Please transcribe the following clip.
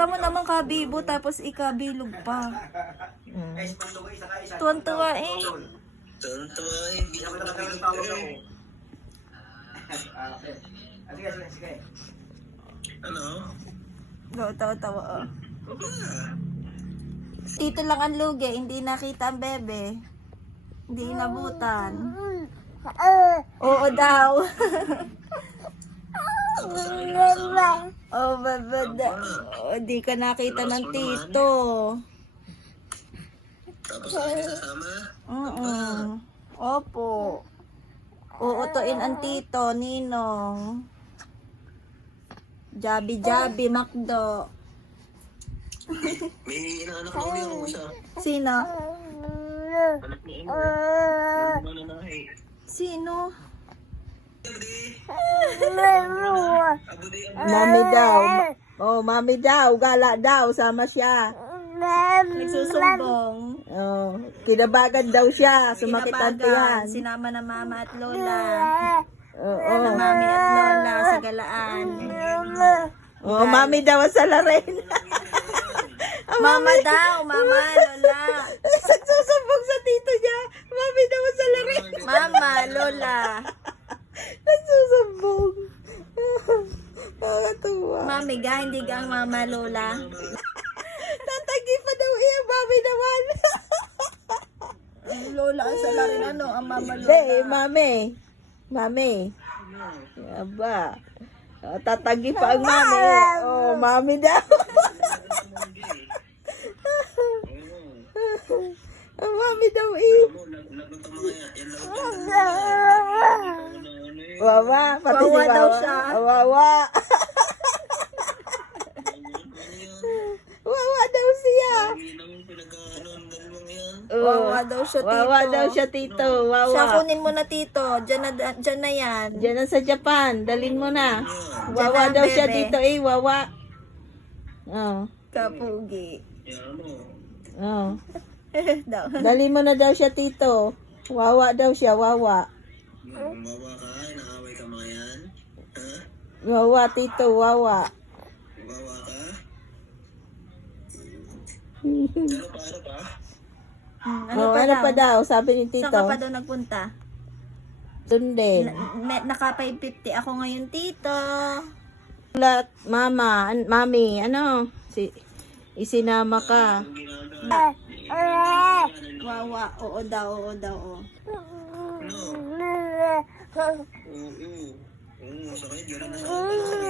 Tamo naman kabibo tapos ikabilog pa. Tuwan-tuwa eh. Tuwan-tuwa eh. Hindi ako nakabilog eh. Sige. Ano? Tawa-tawa oh. Ah. Dito lang ang lugi, hindi nakita ang bebe. Hindi inabutan. Oo daw. Oh, bebe. Oh, di ka nakita ng tito. Tapos ako sasama? Opo. Uutuin ang tito, Ninong. Jabi-jabi, Makdo. May inaanak na uli ako isa. Sino? Anak ni Emo. Mananahe. Sino? Abudi. Mami daw. Oh, mami daw. Gala daw. Sama siya. Nagsusumbong. Oh, kinabagan daw siya. Sumakit ang tiyan. Sinama na mama at lola. Oo. Na mami at lola sa galaan. Oh, mami daw sa larin. Mama daw, mama, lola. Nagsusumbong sa tito niya. Mami daw sa larin. Mama, lola. Nagsusumbong. Nakakatuwa. Mami ga, hindi ga ang mama, lola. Tatagi pa daw iya, mami naman. Ang lola ang sa larin, ano, ang mama, lola. Hindi, mami. Mami. Aba. Tatagi pa ang mami. Oh, mami daw. Ang mami daw eh. Wawa, pati si Wawa. Daw siya. Wawa. Wawa daw siya. Wawa daw siya, tito. Wawa daw siya, tito. Wawa. Siya, kunin mo na, tito. Diyan na yan. Diyan na sa Japan. Dalin mo na. Wawa daw siya, tito. Eh, wawa. Oh. Kapugi. Oh. Dalin mo na daw siya, tito. Wawa daw siya, wawa. Wawa ka? Nakaway ka mga yan? Ha? Wawa, tito, wawa. Wawa ka? Ano pa? Ano pa daw? Sabi ni tito. Saan ka pa daw nagpunta? Doon din. Naka 550 ako ngayon, tito. Mama, mami, ano? Isinama ka. Wawa, oo daw, oo. Oo, sakit. Gano'n na sakit.